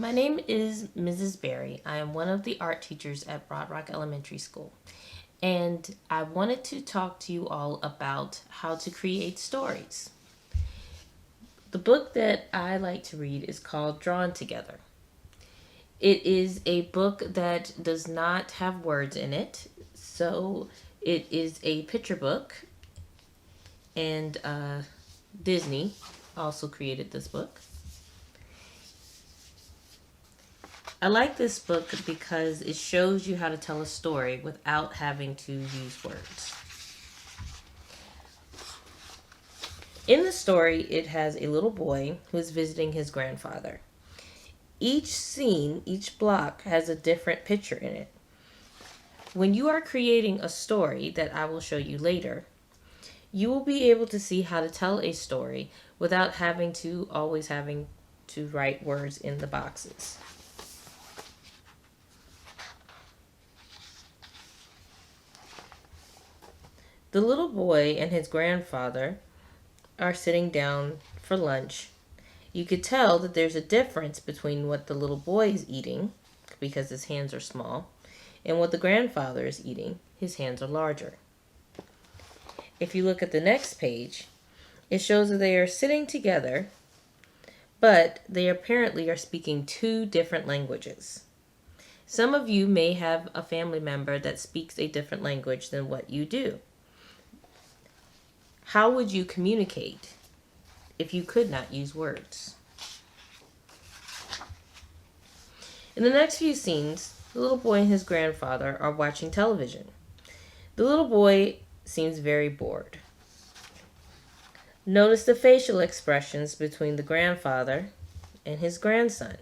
My name is Mrs. Berry. I am one of the art teachers at Broad Rock Elementary School. And I wanted to talk to you all about how to create stories. The book that I like to read is called Drawn Together. It is a book that does not have words in it, so it is a picture book, and Disney also created this book. I like this book because it shows you how to tell a story without having to use words. In the story, it has a little boy who is visiting his grandfather. Each scene, each block has a different picture in it. When you are creating a story that I will show you later, you will be able to see how to tell a story without having to write words in the boxes. The little boy and his grandfather are sitting down for lunch. You could tell that there's a difference between what the little boy is eating, because his hands are small, and what the grandfather is eating. His hands are larger. If you look at the next page, it shows that they are sitting together, but they apparently are speaking two different languages. Some of you may have a family member that speaks a different language than what you do. How would you communicate if you could not use words? In the next few scenes, the little boy and his grandfather are watching television. The little boy seems very bored. Notice the facial expressions between the grandfather and his grandson.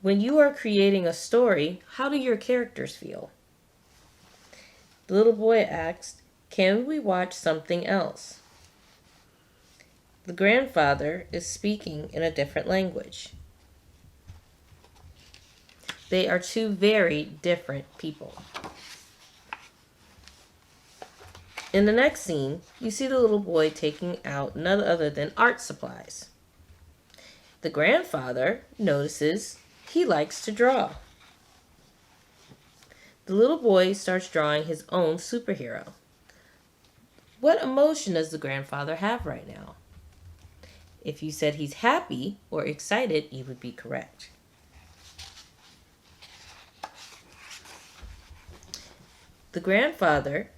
When you are creating a story, how do your characters feel? The little boy asked, "Can we watch something else?" The grandfather is speaking in a different language. They are two very different people. In the next scene, you see the little boy taking out none other than art supplies. The grandfather notices he likes to draw. The little boy starts drawing his own superhero. What emotion does the grandfather have right now? If you said he's happy or excited, you would be correct. The grandfather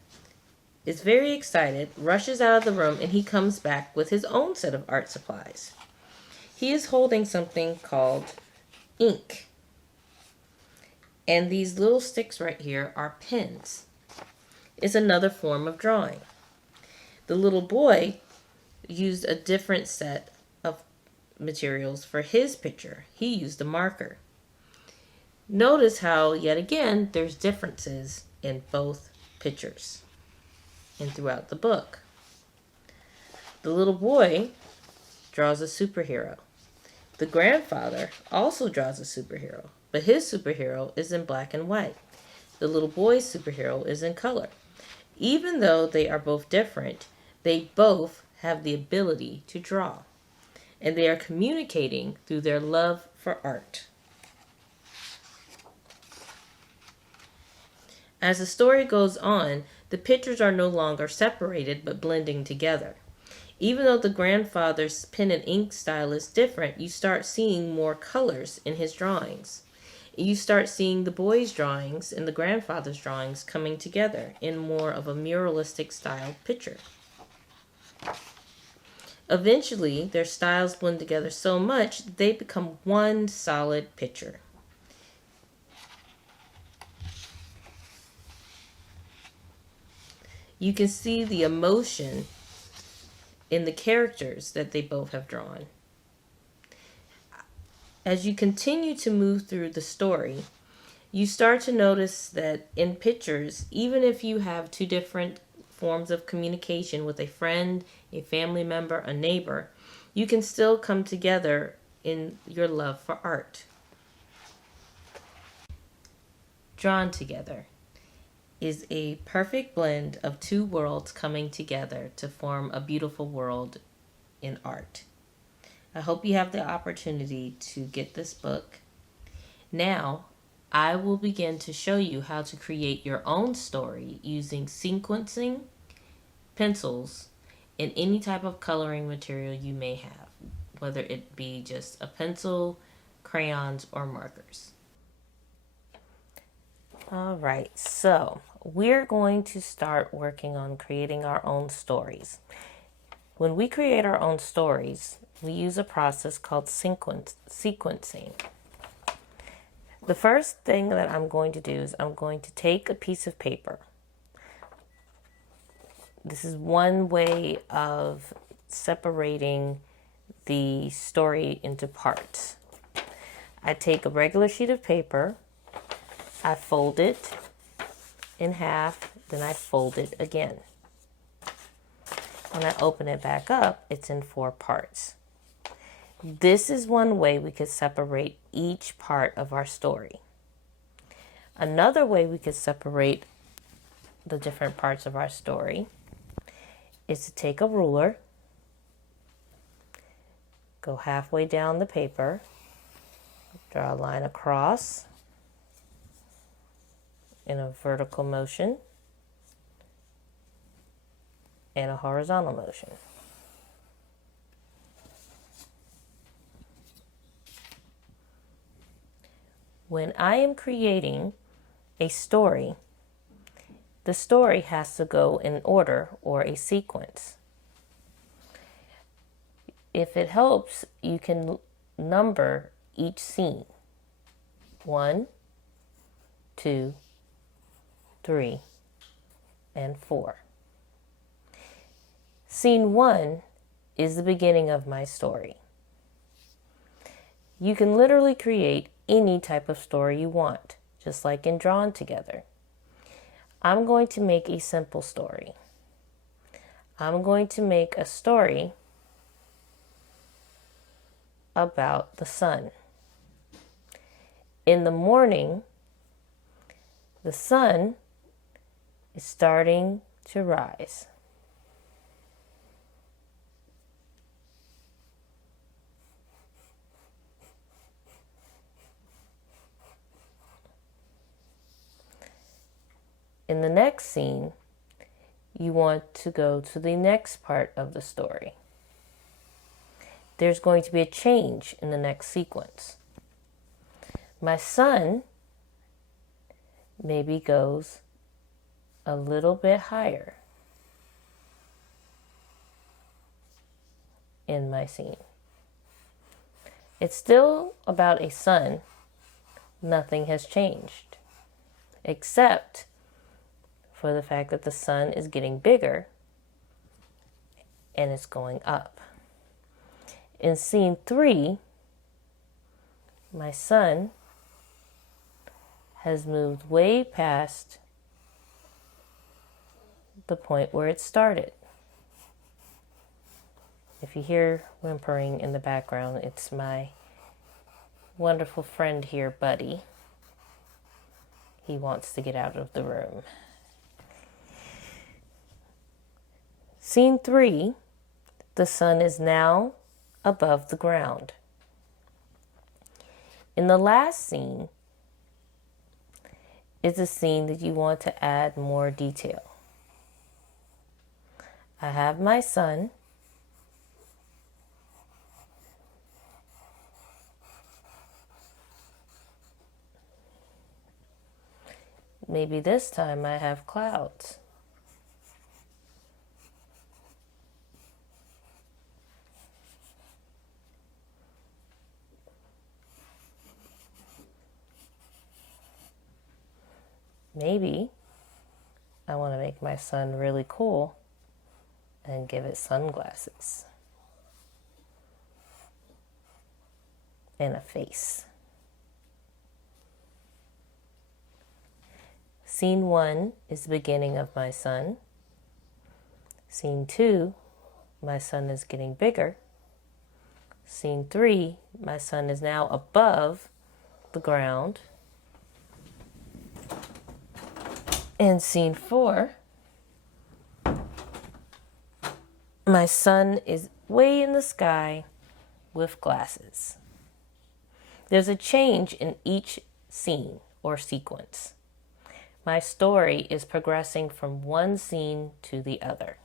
is very excited, rushes out of the room, and he comes back with his own set of art supplies. He is holding something called ink. And these little sticks right here are pens. It's another form of drawing. The little boy used a different set of materials for his picture. He used a marker. Notice how, yet again, there's differences in both pictures and throughout the book. The little boy draws a superhero. The grandfather also draws a superhero, but his superhero is in black and white. The little boy's superhero is in color. Even though they are both different, they both have the ability to draw, and they are communicating through their love for art. As the story goes on, the pictures are no longer separated but blending together. Even though the grandfather's pen and ink style is different, you start seeing more colors in his drawings. You start seeing the boy's drawings and the grandfather's drawings coming together in more of a muralistic style picture. Eventually, their styles blend together so much that they become one solid picture. You can see the emotion in the characters that they both have drawn. As you continue to move through the story, you start to notice that in pictures, even if you have two different forms of communication with a friend, a family member, a neighbor, you can still come together in your love for art. Drawn Together is a perfect blend of two worlds coming together to form a beautiful world in art. I hope you have the opportunity to get this book. Now, I will begin to show you how to create your own story using sequencing, pencils, and any type of coloring material you may have, whether it be just a pencil, crayons, or markers. All right, so we're going to start working on creating our own stories. When we create our own stories, we use a process called sequencing. The first thing that I'm going to do is I'm going to take a piece of paper. This is one way of separating the story into parts. I take a regular sheet of paper, I fold it in half, then I fold it again. When I open it back up, it's in 4 parts. This is one way we could separate each part of our story. Another way we could separate the different parts of our story is to take a ruler, go halfway down the paper, draw a line across in a vertical motion and a horizontal motion. When I am creating a story, the story has to go in order or a sequence. If it helps, you can number each scene. 1, 2, 3, and 4. Scene 1 is the beginning of my story. You can literally create any type of story you want, just like in Drawn Together. I'm going to make a simple story. I'm going to make a story about the sun. In the morning, the sun is starting to rise. In the next scene, you want to go to the next part of the story. There's going to be a change in the next sequence. My son maybe goes a little bit higher in my scene. It's still about a sun. Nothing has changed, except for the fact that the sun is getting bigger and it's going up. In scene 3, my son has moved way past the point where it started. If you hear whimpering in the background, it's my wonderful friend here, Buddy. He wants to get out of the room. Scene 3, the sun is now above the ground. In the last scene is a scene that you want to add more detail. I have my son. Maybe this time I have clouds. Maybe I want to make my son really cool and give it sunglasses and a face. Scene 1 is the beginning of my son. Scene 2, my son is getting bigger. Scene 3, my son is now above the ground. And scene 4, my son is way in the sky with glasses. There's a change in each scene or sequence. My story is progressing from one scene to the other.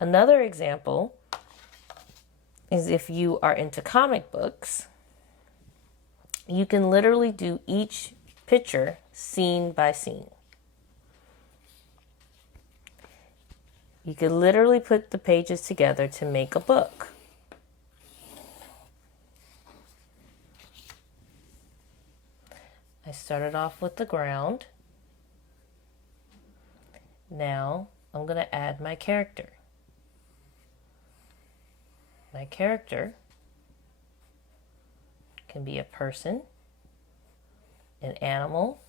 Another example is if you are into comic books, you can literally do each picture scene by scene. You could literally put the pages together to make a book. I started off with the ground. Now I'm going to add my character. My character can be a person, an animal,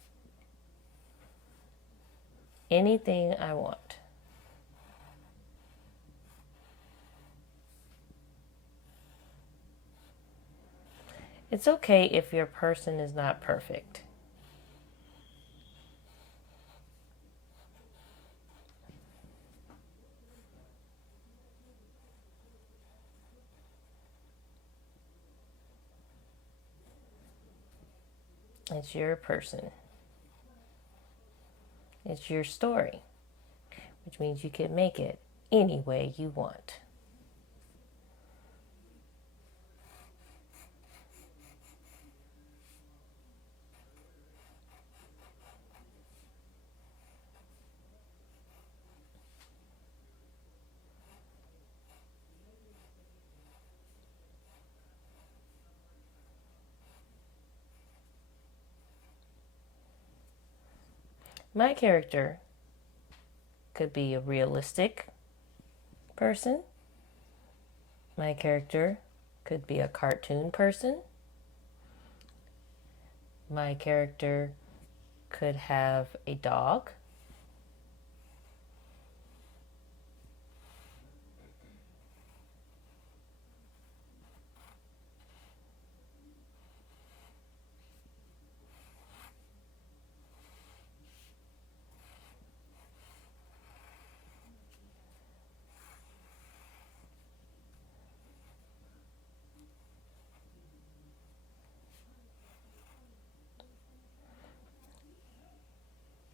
anything I want. It's okay if your person is not perfect. It's your person. It's your story, which means you can make it any way you want. My character could be a realistic person. My character could be a cartoon person. My character could have a dog.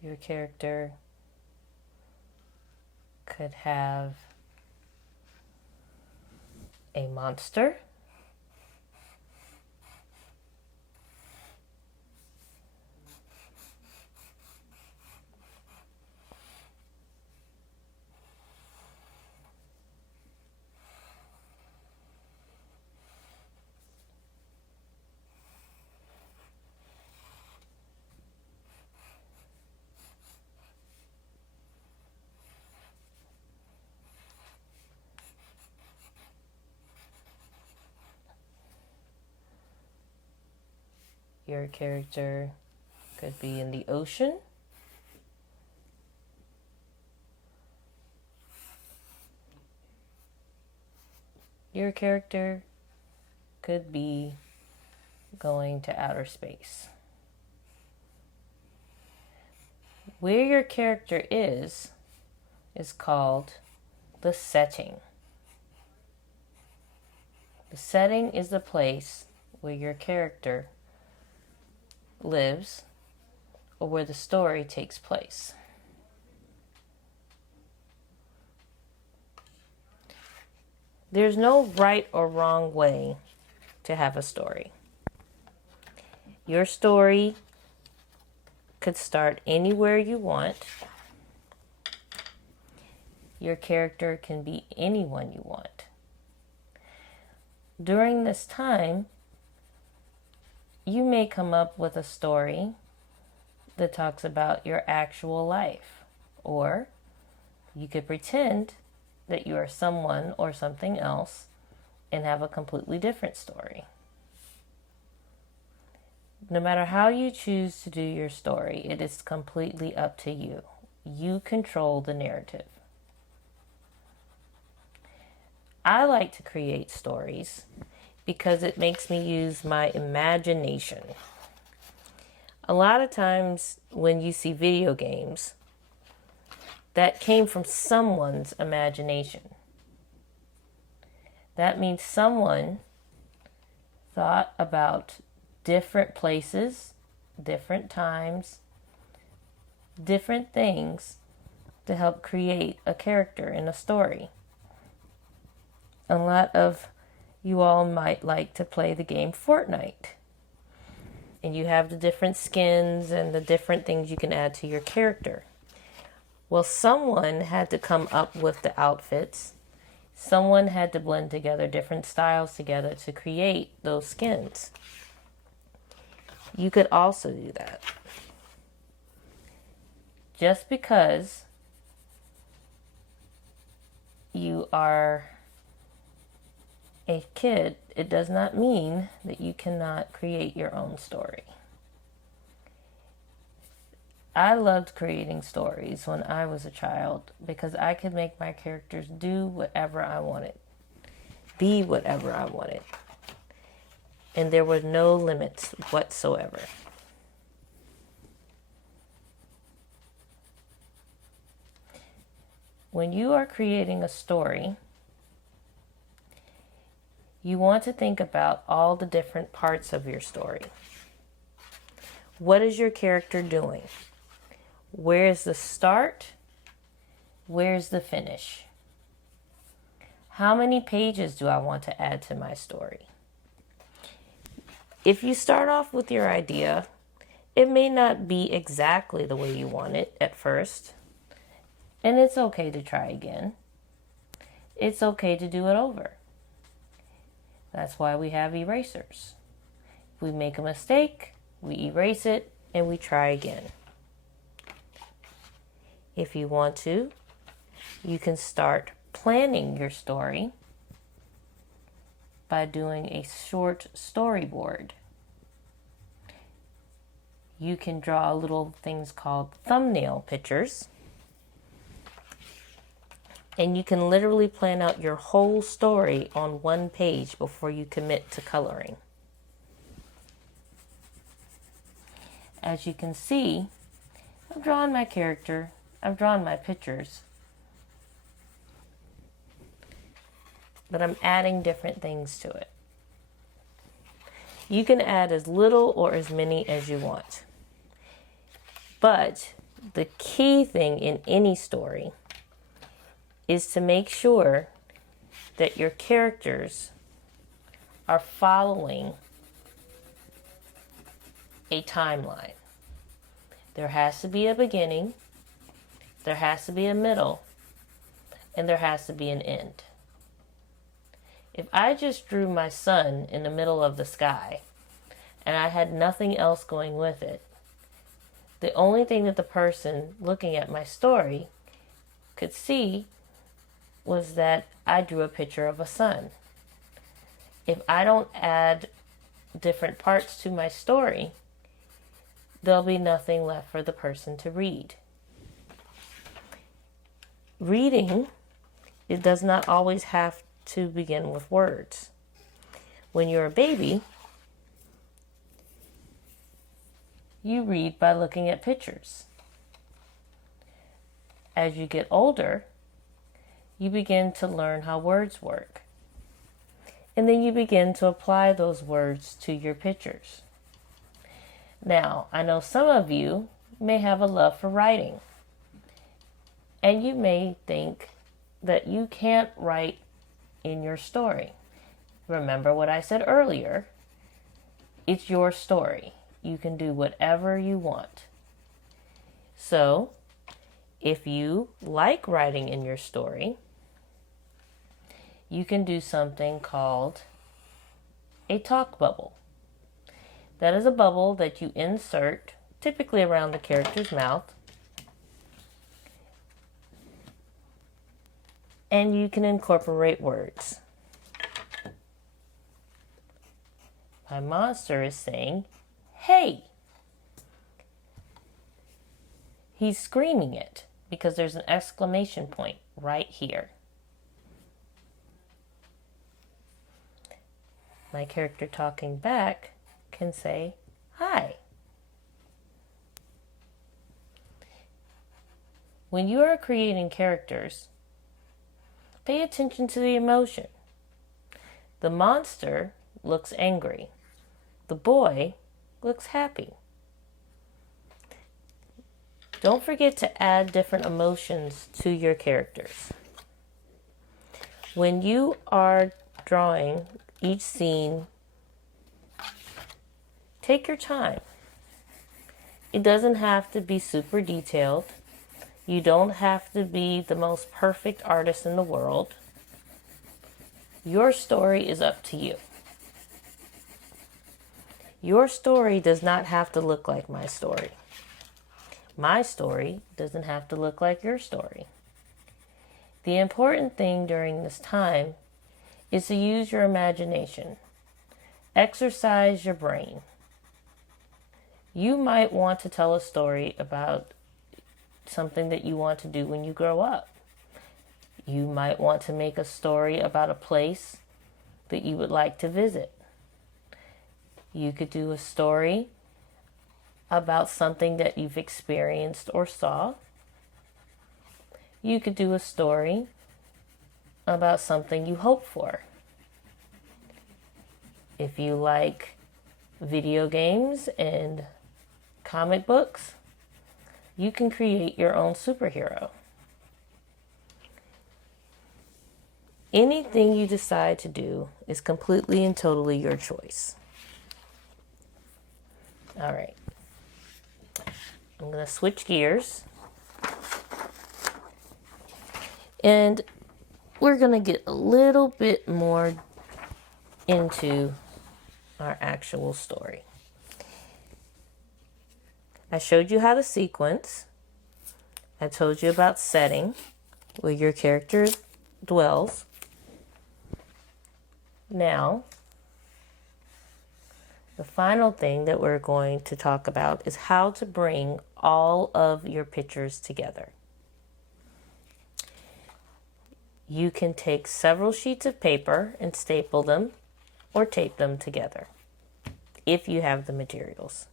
Your character could have a monster. Your character could be in the ocean. Your character could be going to outer space. Where your character is called the setting. The setting is the place where your character lives or where the story takes place. There's no right or wrong way to have a story. Your story could start anywhere you want. Your character can be anyone you want. During this time, you may come up with a story that talks about your actual life, or you could pretend that you are someone or something else and have a completely different story. No matter how you choose to do your story, it is completely up to you. You control the narrative. I like to create stories because it makes me use my imagination. A lot of times when you see video games, that came from someone's imagination. That means someone thought about different places, different times, different things to help create a character in a story. A lot of you all might like to play the game Fortnite. And you have the different skins and the different things you can add to your character. Well, someone had to come up with the outfits. Someone had to blend together different styles together to create those skins. You could also do that. Just because you are a kid, it does not mean that you cannot create your own story. I loved creating stories when I was a child because I could make my characters do whatever I wanted, be whatever I wanted, and there were no limits whatsoever. When you are creating a story, you want to think about all the different parts of your story. What is your character doing? Where's the start? Where's the finish? How many pages do I want to add to my story? If you start off with your idea, it may not be exactly the way you want it at first, and it's okay to try again. It's okay to do it over. That's why we have erasers. If we make a mistake, we erase it and we try again. If you want to, you can start planning your story by doing a short storyboard. You can draw little things called thumbnail pictures. And you can literally plan out your whole story on one page before you commit to coloring. As you can see, I've drawn my character, I've drawn my pictures, but I'm adding different things to it. You can add as little or as many as you want. But the key thing in any story is to make sure that your characters are following a timeline. There has to be a beginning, there has to be a middle, and there has to be an end. If I just drew my sun in the middle of the sky and I had nothing else going with it, the only thing that the person looking at my story could see was that I drew a picture of a sun. If I don't add different parts to my story, there'll be nothing left for the person to read. Reading, it does not always have to begin with words. When you're a baby, you read by looking at pictures. As you get older, you begin to learn how words work. And then you begin to apply those words to your pictures. Now, I know some of you may have a love for writing. And you may think that you can't write in your story. Remember what I said earlier. It's your story. You can do whatever you want. So, if you like writing in your story, you can do something called a talk bubble. That is a bubble that you insert, typically around the character's mouth, and you can incorporate words. My monster is saying, "Hey!" He's screaming it because there's an exclamation point right here. My character talking back can say, "Hi." When you are creating characters, pay attention to the emotion. The monster looks angry. The boy looks happy. Don't forget to add different emotions to your characters. When you are drawing each scene, take your time. It doesn't have to be super detailed. You don't have to be the most perfect artist in the world. Your story is up to you. Your story does not have to look like my story. My story doesn't have to look like your story. The important thing during this time is to use your imagination. Exercise your brain. You might want to tell a story about something that you want to do when you grow up. You might want to make a story about a place that you would like to visit. You could do a story about something that you've experienced or saw. You could do a story about something you hope for. If you like video games and comic books, you can create your own superhero. Anything you decide to do is completely and totally your choice. All right. I'm going to switch gears. And we're going to get a little bit more into our actual story. I showed you how to sequence. I told you about setting, where your character dwells. Now, the final thing that we're going to talk about is how to bring all of your pictures together. You can take several sheets of paper and staple them or tape them together if you have the materials.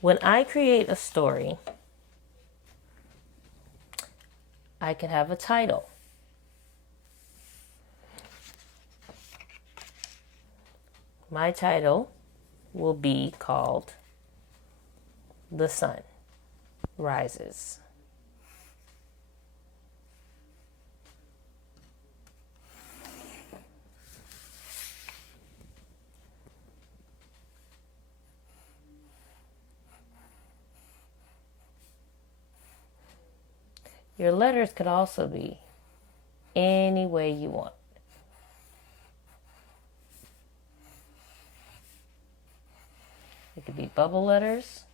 When I create a story, I can have a title. My title will be called The Sun Rises. Your letters could also be any way you want. It could be bubble letters.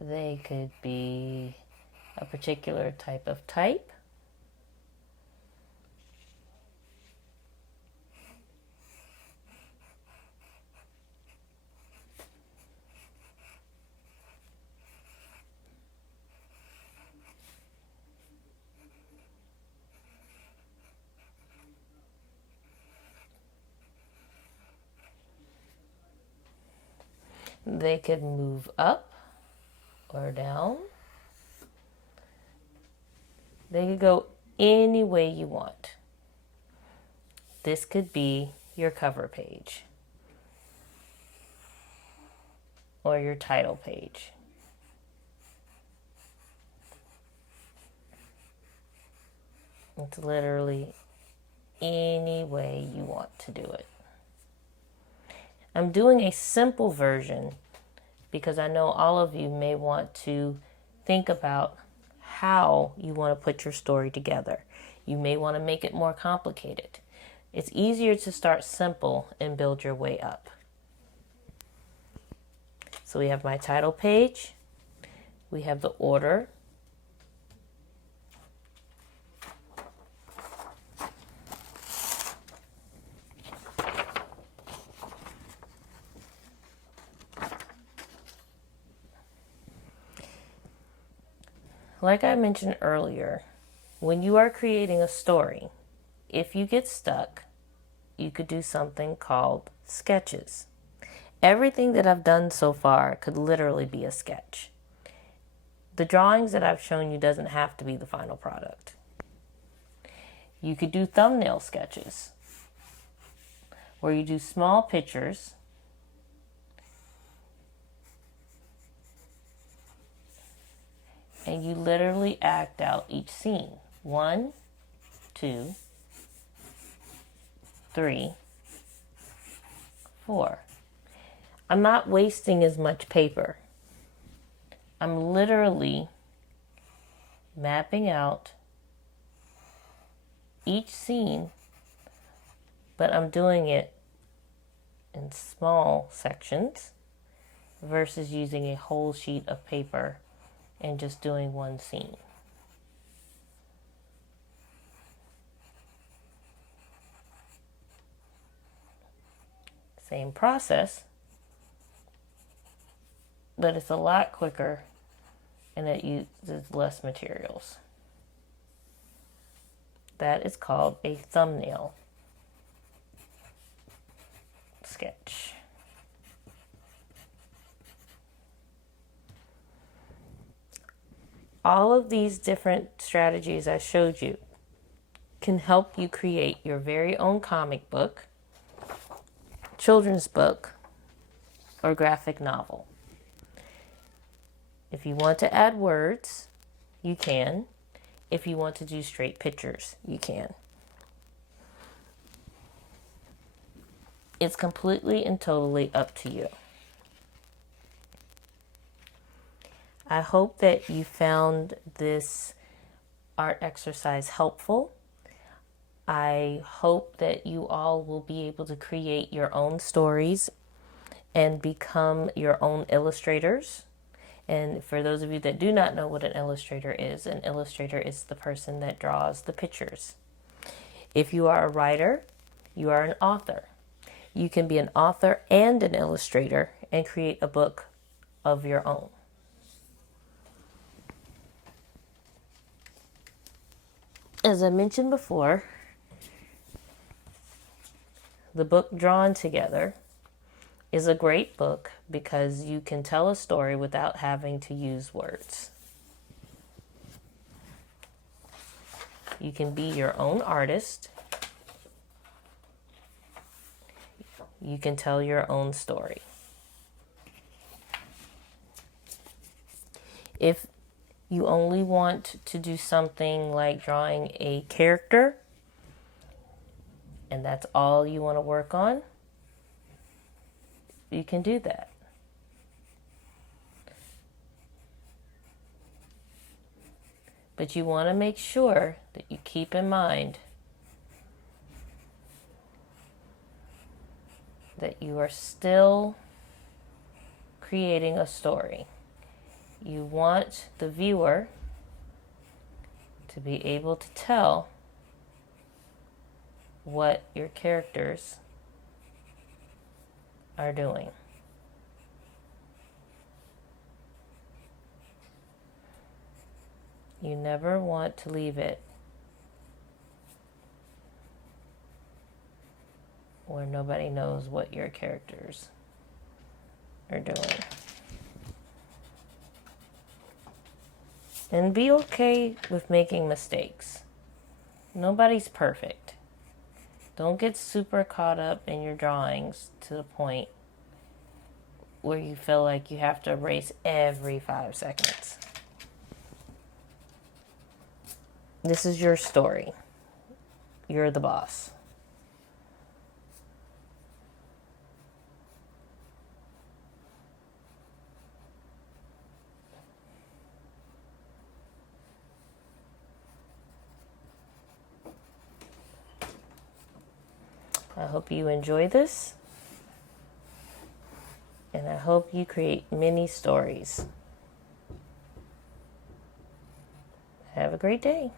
They could be a particular type of type. They could move up or down. They could go any way you want. This could be your cover page or your title page. It's literally any way you want to do it. I'm doing a simple version because I know all of you may want to think about how you want to put your story together. You may want to make it more complicated. It's easier to start simple and build your way up. So we have my title page. We have the order. Like I mentioned earlier, when you are creating a story, if you get stuck, you could do something called sketches. Everything that I've done so far could literally be a sketch. the drawings that I've shown you doesn't have to be the final product. You could do thumbnail sketches where you do small pictures and you literally act out each scene. 1, 2, 3, 4. I'm not wasting as much paper. I'm literally mapping out each scene, but I'm doing it in small sections versus using a whole sheet of paper and just doing one scene. Same process, but it's a lot quicker and it uses less materials. That is called a thumbnail sketch. All of these different strategies I showed you can help you create your very own comic book, children's book, or graphic novel. If you want to add words, you can. If you want to do straight pictures, you can. It's completely and totally up to you. I hope that you found this art exercise helpful. I hope that you all will be able to create your own stories and become your own illustrators. And for those of you that do not know what an illustrator is the person that draws the pictures. If you are a writer, you are an author. You can be an author and an illustrator and create a book of your own. As I mentioned before, the book Drawn Together is a great book because you can tell a story without having to use words. You can be your own artist. You can tell your own story. If you only want to do something like drawing a character, and that's all you want to work on, you can do that. But you want to make sure that you keep in mind that you are still creating a story. You want the viewer to be able to tell what your characters are doing. You never want to leave it where nobody knows what your characters are doing. And be okay with making mistakes. Nobody's perfect. Don't get super caught up in your drawings to the point where you feel like you have to erase every 5 seconds. This is your story. You're the boss. I hope you enjoy this, and I hope you create many stories. Have a great day.